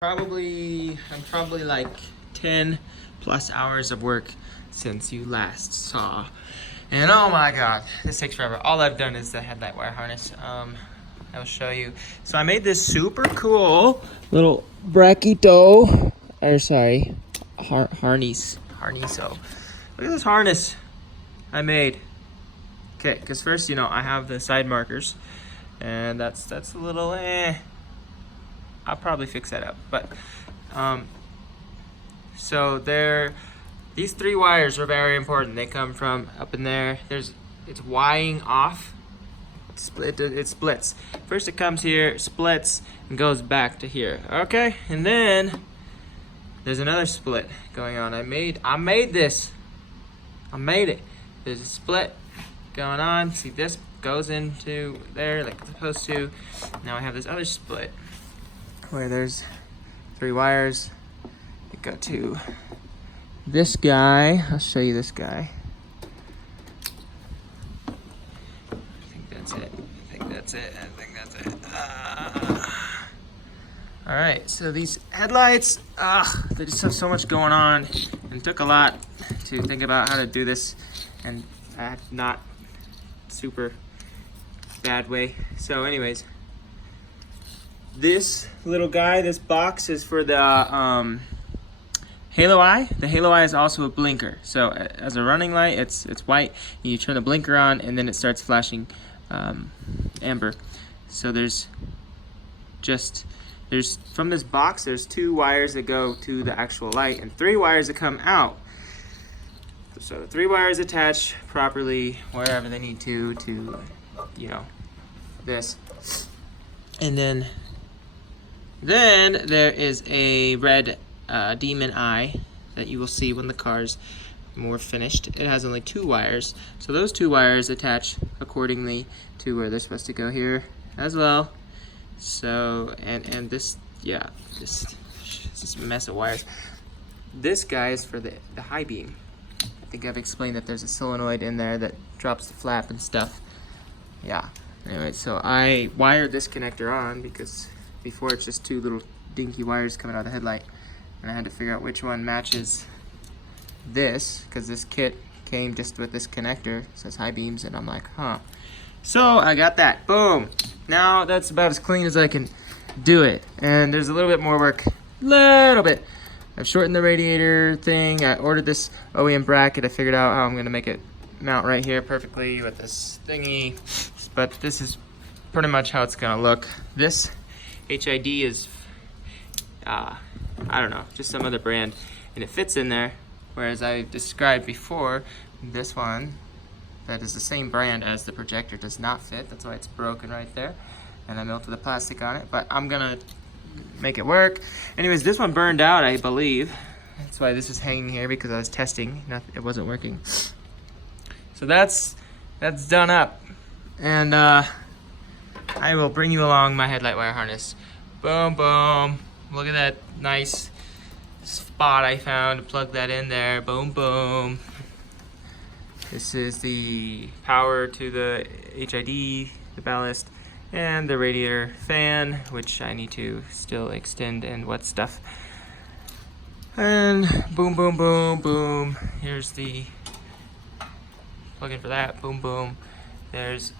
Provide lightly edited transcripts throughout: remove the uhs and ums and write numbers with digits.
I'm probably like 10 plus hours of work since you last saw. And oh my god, this takes forever. All I've done is the headlight wire harness. I will show you. So I made this super cool little brackito, or sorry, harness. Harnesso. Look at this harness I made. Okay, because first, I have the side markers, and that's a little I'll probably fix that up, but so these three wires are very important. They come from up in there. It's wiring off. It splits. First it comes here, splits, and goes back to here. Okay, and then there's another split going on. I made this. I made it. There's a split going on. See, this goes into there like it's supposed to. Now I have this other split where there's three wires that go to this guy. I'll show you this guy. I think that's it. All right, so these headlights, they just have so much going on, and it took a lot to think about how to do this, and not super bad way. So anyways, this little guy, this box is for the halo eye. The halo eye is also a blinker. So as a running light, it's white. And you turn the blinker on, and then it starts flashing amber. So there's from this box, there's two wires that go to the actual light, and three wires that come out. So the three wires attach properly wherever they need to this. And then there is a red demon eye that you will see when the car's more finished. It has only two wires, so those two wires attach accordingly to where they're supposed to go here as well. So and this is a mess of wires. This guy is for the high beam. I think I've explained that there's a solenoid in there that drops the flap and stuff. Yeah. Anyway, so I wired this connector on because before it's just two little dinky wires coming out of the headlight, and I had to figure out which one matches this, because this kit came just with this connector. It says high beams, and I'm like, so I got that. Boom. Now that's about as clean as I can do it, and there's a little bit more work. Little bit. I've shortened the radiator thing. I ordered this OEM bracket. I figured out how I'm gonna make it mount right here perfectly with this thingy, but this is pretty much how it's gonna look. This HID is I don't know, just some other brand, and it fits in there, whereas I described before, this one that is the same brand as the projector does not fit. That's why it's broken right there, and I melted the plastic on it, but I'm gonna make it work. Anyways, this one burned out, I believe. That's why this is hanging here, because I was testing. It wasn't working. So that's done up, and I will bring you along my headlight wire harness. Boom, boom. Look at that nice spot I found to plug that in there. Boom, boom. This is the power to the HID, the ballast, and the radiator fan, which I need to still extend and wet stuff. And boom, boom, boom, boom. Here's the plug-in for that. Boom, boom. There's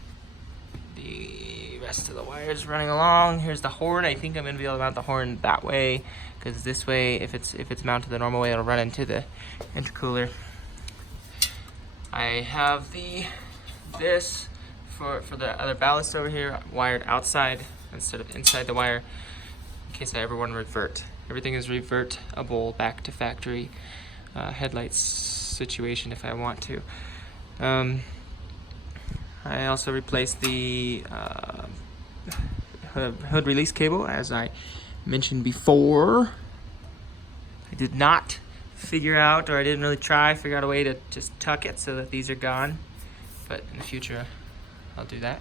the rest of the wires running along. Here's the horn. I think I'm gonna be able to mount the horn that way, because this way, if it's mounted the normal way, it'll run into the intercooler. I have this for the other ballast over here wired outside instead of inside the wire, in case I ever want to revert. Everything is revertable back to factory headlights situation if I want to. I also replaced the hood release cable, as I mentioned before. I did not figure out, or I didn't really figure out a way to just tuck it so that these are gone, but in the future I'll do that.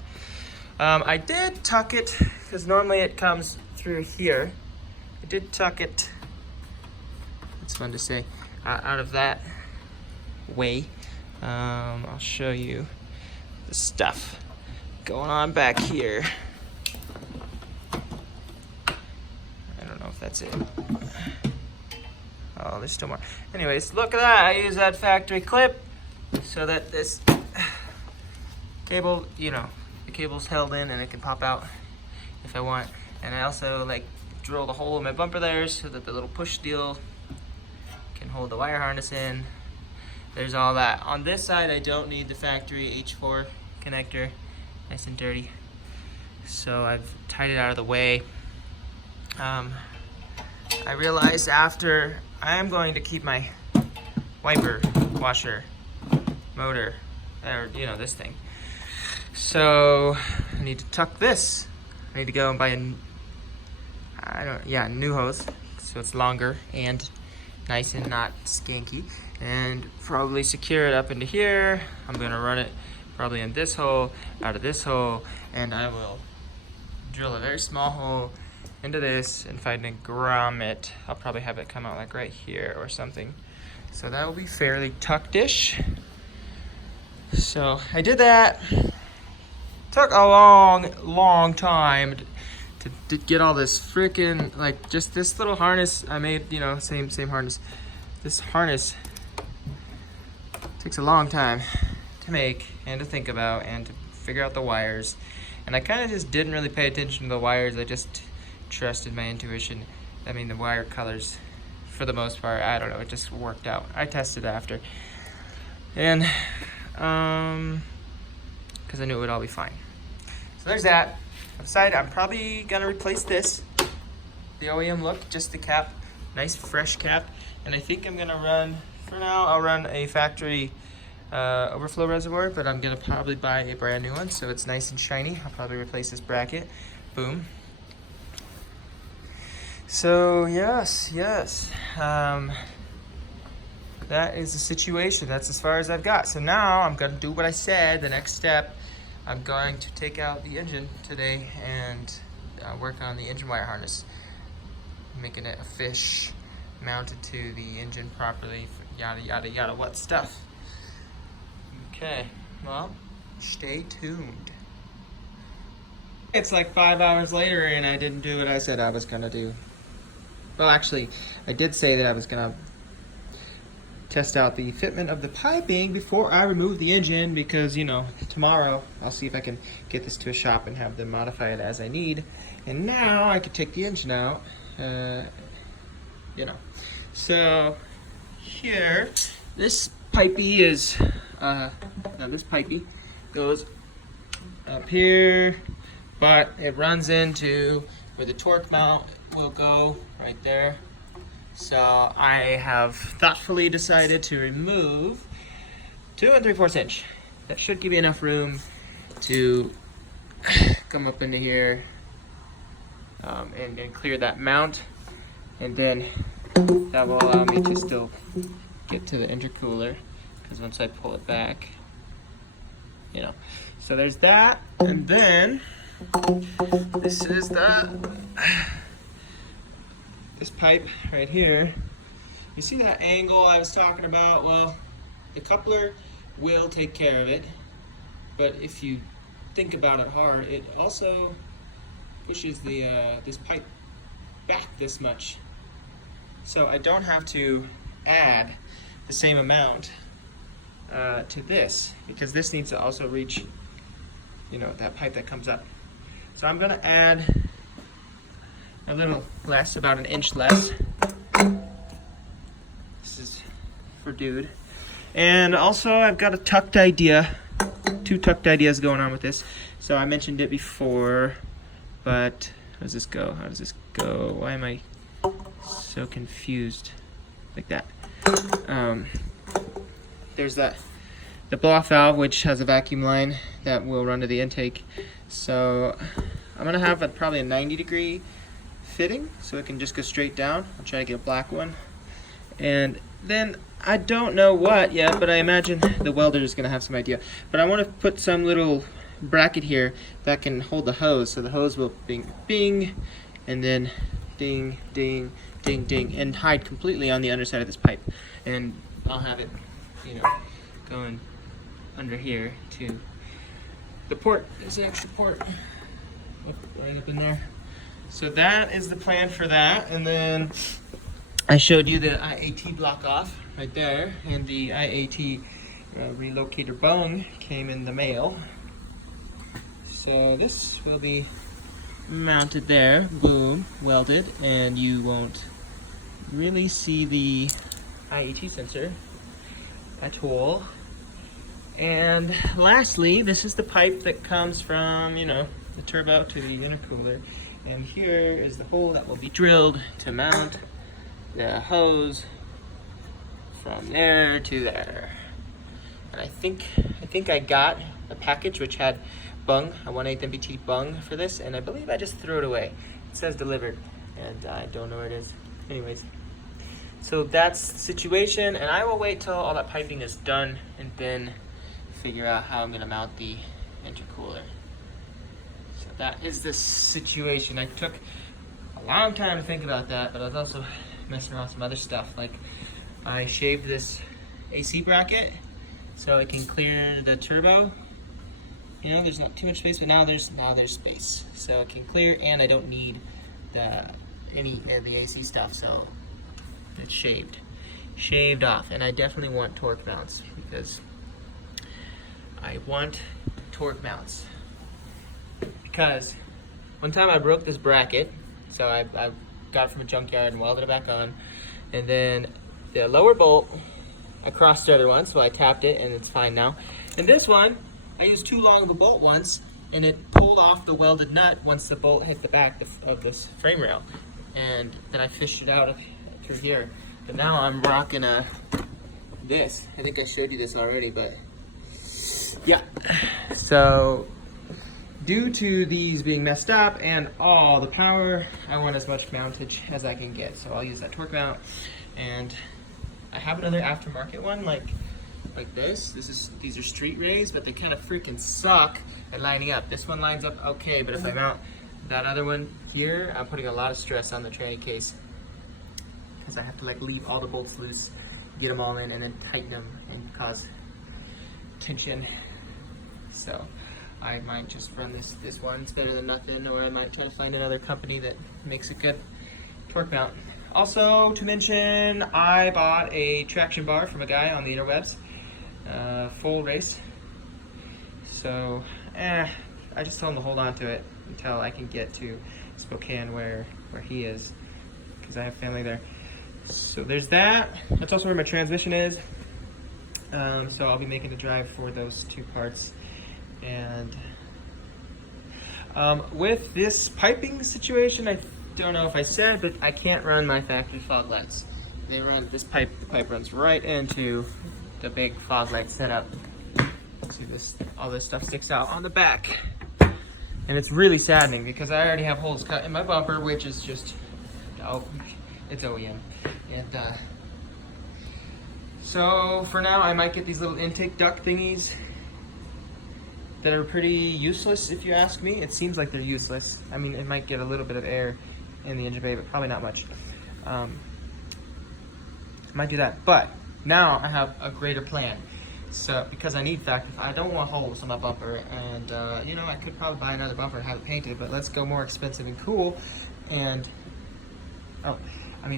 I did tuck it, because normally it comes through here. I did tuck it, it's fun to say, out of that way. I'll show you the stuff going on back here. I don't know if that's That's it. Oh, there's still more. Anyways, look at that. I use that factory clip so that this cable, you know, the cable's held in and it can pop out if I want. And I also like drilled a hole in my bumper there so that the little push deal can hold the wire harness in. There's all that. On this side, I don't need the factory H4 connector, nice and dirty. So I've tied it out of the way. I realized after I am going to keep my wiper, washer, motor, or you know, this thing. So I need to tuck this. I need to go and buy a new hose so it's longer and nice and not skanky, and probably secure it up into here. I'm gonna run it probably in this hole, out of this hole, and I will drill a very small hole into this, and if I can grommet, I'll probably have it come out like right here or something. So that will be fairly tucked-ish. So I did that. Took a long time to get all this freaking, like, just this little harness I made, you know, same harness. This harness takes a long time to make and to think about and to figure out the wires. And I kind of just didn't really pay attention to the wires. I just trusted my intuition. I mean, the wire colors, for the most part, I don't know, it just worked out. I tested after. And, because I knew it would all be fine. So there's that. I've decided I'm probably gonna replace this, the OEM look, just the cap, nice fresh cap. And I think I'm gonna run, for now, I'll run a factory overflow reservoir, but I'm gonna probably buy a brand new one so it's nice and shiny. I'll probably replace this bracket. Boom. So yes, that is the situation. That's as far as I've got. So now I'm gonna do what I said. The next step, I'm going to take out the engine today and work on the engine wire harness, making it a fish, mounted to the engine properly, yada yada yada, what stuff. Okay, well, stay tuned. It's like 5 hours later and I didn't do what I said I was gonna do. Well, actually, I did say that I was gonna test out the fitment of the piping before I remove the engine, because, you know, tomorrow I'll see if I can get this to a shop and have them modify it as I need. And now I could take the engine out, you know. So here, this pipey is, this pipey goes up here, but it runs into where the torque mount will go right there. So I have thoughtfully decided to remove 2 3/4 inch. That should give you enough room to come up into here and clear that mount, and then that will allow me to still get to the intercooler, because once I pull it back, you know. So there's that, and then this is this pipe right here. You see that angle I was talking about? Well, the coupler will take care of it, but if you think about it hard, it also pushes the this pipe back this much. So I don't have to add the same amount to this, because this needs to also reach, you know, that pipe that comes up. So I'm gonna add a little less, about 1 inch less. This is for dude. And also I've got a tucked idea, 2 tucked ideas going on with this. So I mentioned it before, but how does this go? How does this go? Why am I so confused? Like that. There's the blow-off valve, which has a vacuum line that will run to the intake. So I'm gonna have probably a 90-degree fitting, so it can just go straight down. I'll try to get a black one. And then I don't know what yet, but I imagine the welder is gonna have some idea. But I want to put some little bracket here that can hold the hose, so the hose will bing, bing, and then ding, ding, ding, ding, and hide completely on the underside of this pipe. And I'll have it, you know, going under here to the port. There's an extra port right up in there. So that is the plan for that. And then I showed you the IAT block off right there, and the IAT relocator bung came in the mail. So this will be mounted there, boom, welded, and you won't really see the IAT sensor at all. And lastly, this is the pipe that comes from, the turbo to the intercooler. And here is the hole that will be drilled to mount the hose from there to there. And I think I got a package which had bung, a 1/8 MBT bung for this, and I believe I just threw it away. It says delivered, and I don't know where it is. Anyways, so that's the situation, and I will wait till all that piping is done and then figure out how I'm gonna mount the intercooler. So that is the situation. I took a long time to think about that, but I was also messing around with some other stuff. Like, I shaved this AC bracket so it can clear the turbo. There's not too much space, but now there's space, so it can clear, and I don't need any of the AC stuff, so it's shaved off. And I definitely want torque mounts, because I want torque mounts. Because one time I broke this bracket, so I got it from a junkyard and welded it back on, and then the lower bolt, I crossed the other one, so I tapped it and it's fine now. And this one, I used too long of a bolt once, and it pulled off the welded nut once the bolt hit the back of this frame rail, and then I fished it out through here. But now I'm rocking this. I think I showed you this already, but yeah. So due to these being messed up and all the power, I want as much mountage as I can get. So I'll use that torque mount, and I have another aftermarket one like this. These are street rays, but they kind of freaking suck at lining up. This one lines up okay, but if I mount that other one here, I'm putting a lot of stress on the tranny case, because I have to leave all the bolts loose, get them all in, and then tighten them and cause tension. So I might just run this one. It's better than nothing, or I might try to find another company that makes a good torque mount. Also to mention, I bought a traction bar from a guy on the interwebs, full race. So I just told him to hold on to it until I can get to Spokane where he is, because I have family there. So there's that. That's also where my transmission is. So I'll be making a drive for those two parts. And with this piping situation, I don't know if I said, but I can't run my factory fog lights. The pipe runs right into the big fog light setup. See all this stuff sticks out on the back. And it's really saddening, because I already have holes cut in my bumper, which is just, it's OEM. And so for now, I might get these little intake duct thingies that are pretty useless, if you ask me. It seems like they're useless. I mean, it might get a little bit of air in the engine bay, but probably not much. I might do that, but now I have a greater plan. So, because I need factory, I don't want holes in my bumper, and I could probably buy another bumper and have it painted, but let's go more expensive and cool, and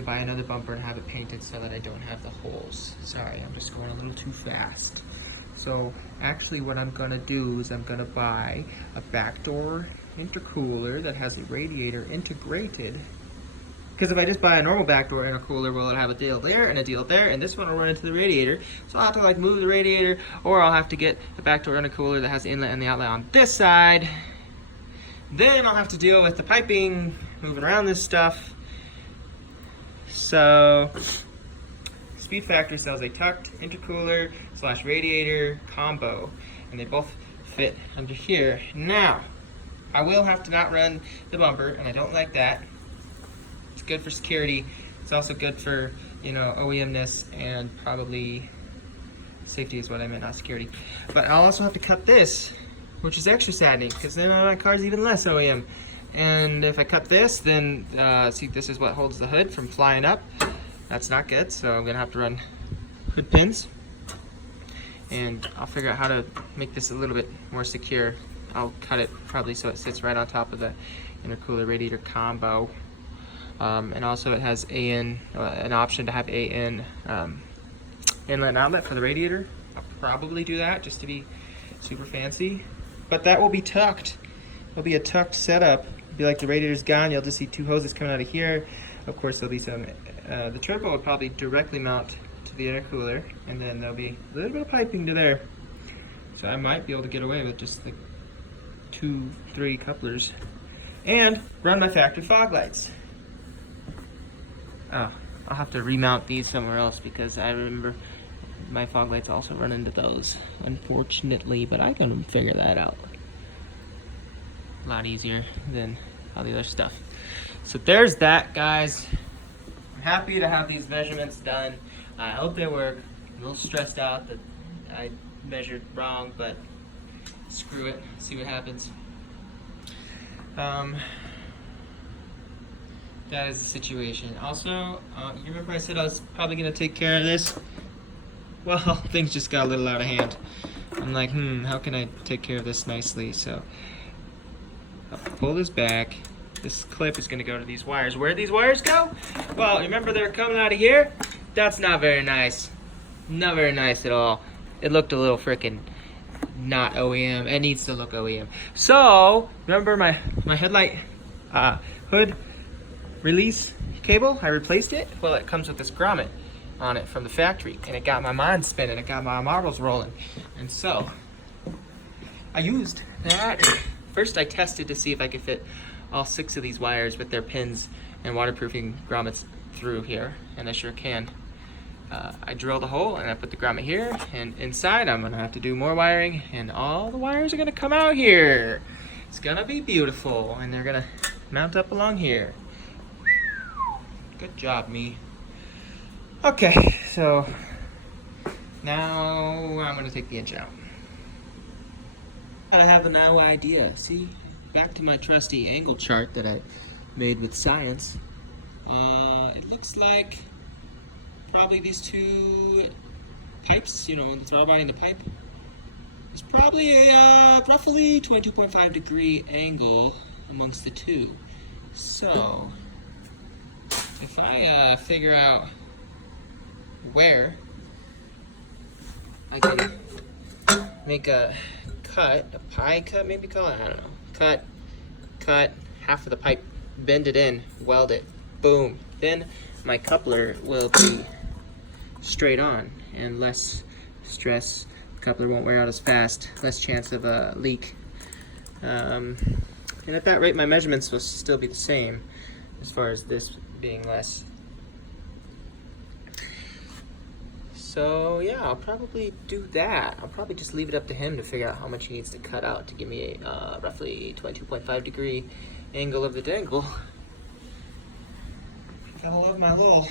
buy another bumper and have it painted so that I don't have the holes. Sorry, I'm just going a little too fast. So actually what I'm gonna do is I'm gonna buy a backdoor intercooler that has a radiator integrated. Because if I just buy a normal backdoor intercooler, well, it'll have a deal there and a deal there, and this one will run into the radiator. So I'll have to move the radiator, or I'll have to get a backdoor intercooler that has the inlet and the outlet on this side. Then I'll have to deal with the piping, moving around this stuff. So Speed Factory sells a tucked intercooler / radiator combo, and they both fit under here. Now, I will have to not run the bumper, and I don't like that. It's good for security. It's also good for, OEM-ness, and probably safety is what I meant, not security. But I'll also have to cut this, which is extra saddening, because then my car's even less OEM. And if I cut this, then see, this is what holds the hood from flying up. That's not good, so I'm gonna have to run hood pins, and I'll figure out how to make this a little bit more secure. I'll cut it probably so it sits right on top of the intercooler radiator combo. And also it has an option to have AN inlet and outlet for the radiator. I'll probably do that just to be super fancy. But that will be tucked. It'll be a tucked setup. It'll be like the radiator's gone. You'll just see two hoses coming out of here. Of course, there'll be some. The turbo will probably directly mount to the intercooler, and then there'll be a little bit of piping to there. So I might be able to get away with just like 2-3 couplers, and run my factory fog lights. Oh, I'll have to remount these somewhere else because I remember my fog lights also run into those, unfortunately, but I can figure that out. A lot easier than all the other stuff. So there's that, guys. I'm happy to have these measurements done. I hope they work. I'm a little stressed out that I measured wrong, but screw it, see what happens. That is the situation. Also, you remember I said I was probably gonna take care of this? Well, things just got a little out of hand. I'm like, how can I take care of this nicely? So, I'll pull this back. This clip is gonna go to these wires. Where do these wires go? Well, remember they're coming out of here? That's not very nice. Not very nice at all. It looked a little freaking not OEM. It needs to look OEM. So, remember my headlight hood release cable? I replaced it. Well, it comes with this grommet on it from the factory, and it got my mind spinning. It got my marbles rolling. And so, I used that. First, I tested to see if I could fit all 6 of these wires with their pins and waterproofing grommets through here, and I sure can. I drilled a hole and I put the grommet here, and inside I'm gonna have to do more wiring, and all the wires are gonna come out here. It's gonna be beautiful, and they're gonna mount up along here. Good job, me. Okay, so now I'm gonna take the inch out. I have a new idea. See, back to my trusty angle chart that I made with science. It looks like probably these 2 pipes, the throttle body and the pipe, is probably a roughly 22.5 degree angle amongst the 2. So, if I figure out where I can make a cut, a pie cut maybe call it, I don't know, cut half of the pipe, bend it in, weld it, boom, then my coupler will be straight on and less stress. The coupler won't wear out as fast, less chance of a leak. And at that rate, my measurements will still be the same as far as this being less. So yeah, I'll probably do that. I'll probably just leave it up to him to figure out how much he needs to cut out to give me a roughly 22.5 degree angle of the dangle. I love my little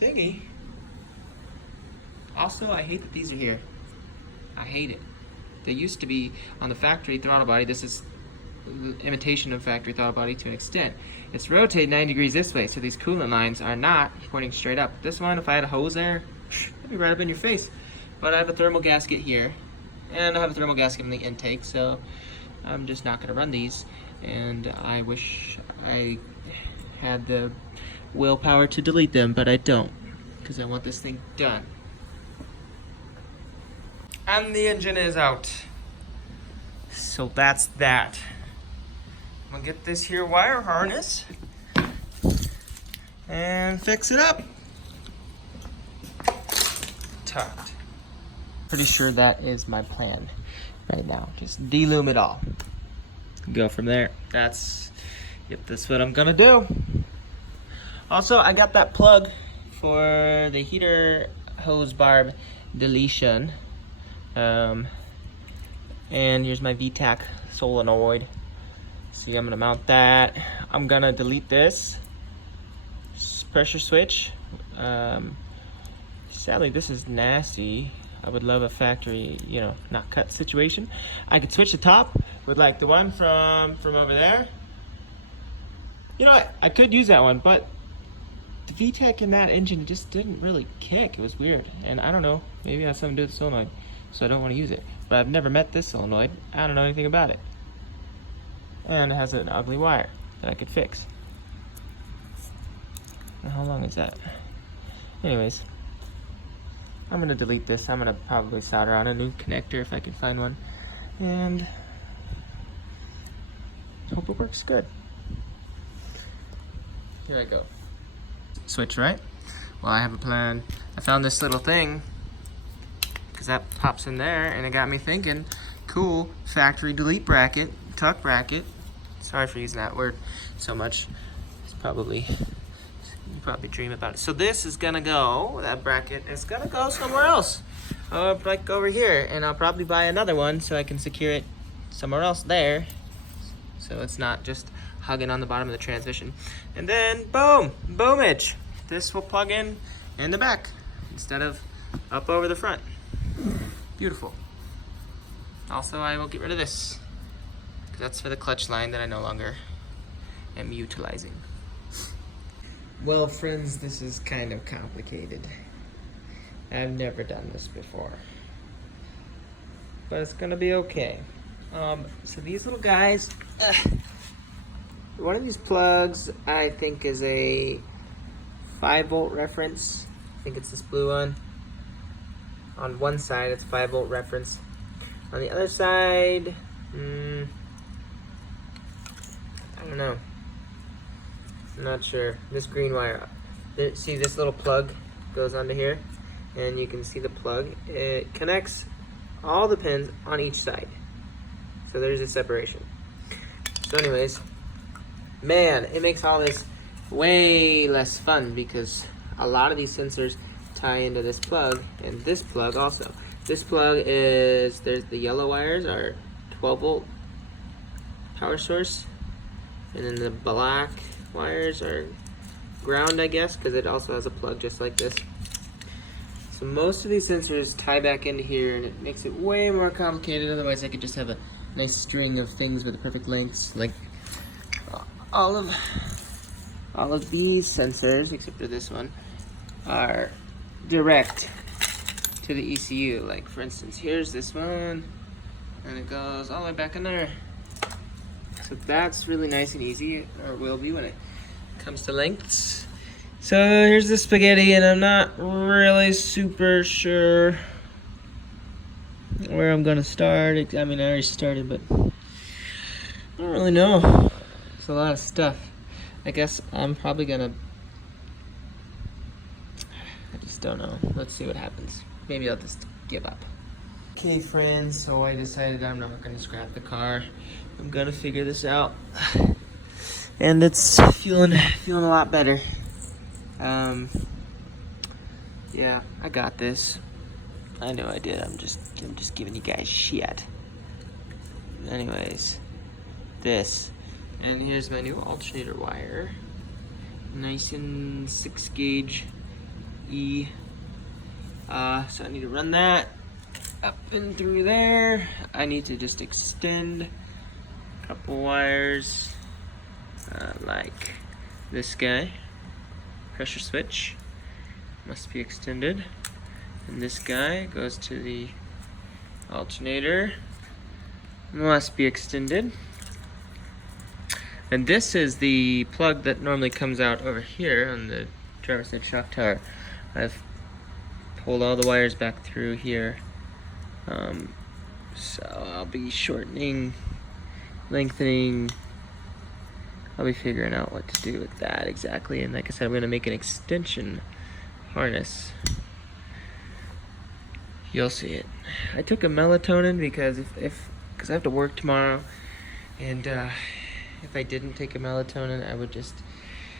thingy. Also, I hate that these are here. I hate it. They used to be on the factory throttle body. This is imitation of factory throttle body to an extent. It's rotated 90 degrees this way, so these coolant lines are not pointing straight up. This one, if I had a hose there, it'd be right up in your face. But I have a thermal gasket here, and I have a thermal gasket in the intake, so I'm just not gonna run these. And I wish I had the willpower to delete them, but I don't, because I want this thing done. And the engine is out. So that's that. I'm gonna get this here wire harness and fix it up. Tucked. Pretty sure that is my plan right now. Just delume it all. Go from there. That's what I'm gonna do. Also, I got that plug for the heater hose barb deletion. And here's my VTAC solenoid. See, I'm gonna mount that. I'm gonna delete this pressure switch. Sadly, this is nasty. I would love a factory, not cut situation. I could switch the top with like the one from over there. You know what? I could use that one, but the VTEC in that engine just didn't really kick. It was weird, and I don't know. Maybe it has something to do with the solenoid, so I don't want to use it. But I've never met this solenoid. I don't know anything about it, and it has an ugly wire. that I could fix. Now, how long is that? Anyways, I'm gonna delete this. I'm gonna probably solder on a new connector if I can find one, and hope it works good. Here I go. Switch, right? Well, I have a plan. I found this little thing, because that pops in there, and it got me thinking, cool, factory delete bracket, tuck bracket. Sorry for using that word so much. It's probably, you probably dream about it. So this is gonna go, that bracket is gonna go somewhere else. Like over here, and I'll probably buy another one so I can secure it somewhere else there. So it's not just hugging on the bottom of the transmission. And then, boom, boomage. This will plug in the back instead of up over the front. Beautiful. Also, I will get rid of this, because that's for the clutch line that I no longer am utilizing. Well, friends, this is kind of complicated. I've never done this before, but it's gonna be okay. So these little guys, one of these plugs I think is a 5-volt reference. I think it's this blue one. On one side it's 5-volt reference. On the other side, I don't know. I'm not sure. This green wire. See, this little plug goes onto here, and you can see the plug. It connects all the pins on each side. So there's a separation. So anyways, man, it makes all this way less fun, because a lot of these sensors tie into this plug, and this plug also. This plug is, there's the yellow wires are 12-volt power source, and then the black wires are ground, I guess, because it also has a plug just like this. So most of these sensors tie back into here, and it makes it way more complicated. Otherwise I could just have a nice string of things with the perfect lengths, like all of these sensors, except for this one, are direct to the ECU. Like, for instance, here's this one, and it goes all the way back in there. So that's really nice and easy, or will be when it comes to lengths. So here's the spaghetti, and I'm not really super sure where I'm gonna start. I mean, I already started, but I don't really know. It's a lot of stuff. I guess I'm probably gonna, I just don't know. Let's see what happens. Maybe I'll just give up. Okay, friends, so I decided I'm not gonna scrap the car. I'm gonna figure this out. And it's feeling a lot better. Yeah, I got this. I know I did. I'm just giving you guys shit. Anyways, this. And here's my new alternator wire. Nice and 6-gauge E. So I need to run that up and through there. I need to just extend a couple wires, like this guy. Pressure switch must be extended. And this guy goes to the alternator. Must be extended. And this is the plug that normally comes out over here on the driver's side shock tower. I've pulled all the wires back through here. So I'll be shortening, lengthening. I'll be figuring out what to do with that exactly. And like I said, I'm gonna make an extension harness. You'll see it. I took a melatonin because because I have to work tomorrow, and if I didn't take a melatonin, I would just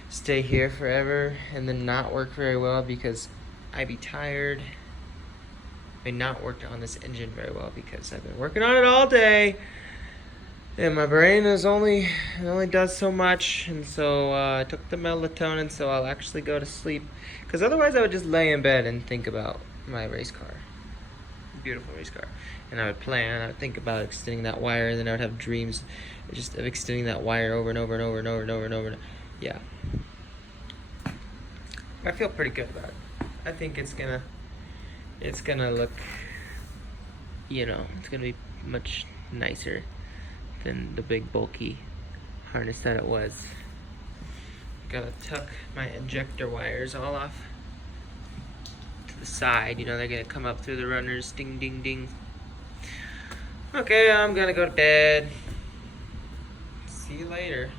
stay here forever and then not work very well, because I'd be tired. I not worked on this engine very well because I've been working on it all day, and my brain only does so much. And so I took the melatonin, so I'll actually go to sleep, because otherwise I would just lay in bed and think about my race car. Beautiful race car. And I would think about extending that wire, and then I would have dreams just of extending that wire over and over and over and over and over and over. Yeah. I feel pretty good about it. I think it's gonna look, it's gonna be much nicer than the big bulky harness that it was. Gotta tuck my injector wires all off to the side. You know, they're gonna come up through the runners. Ding, ding, ding. Okay, I'm gonna go to bed. See you later.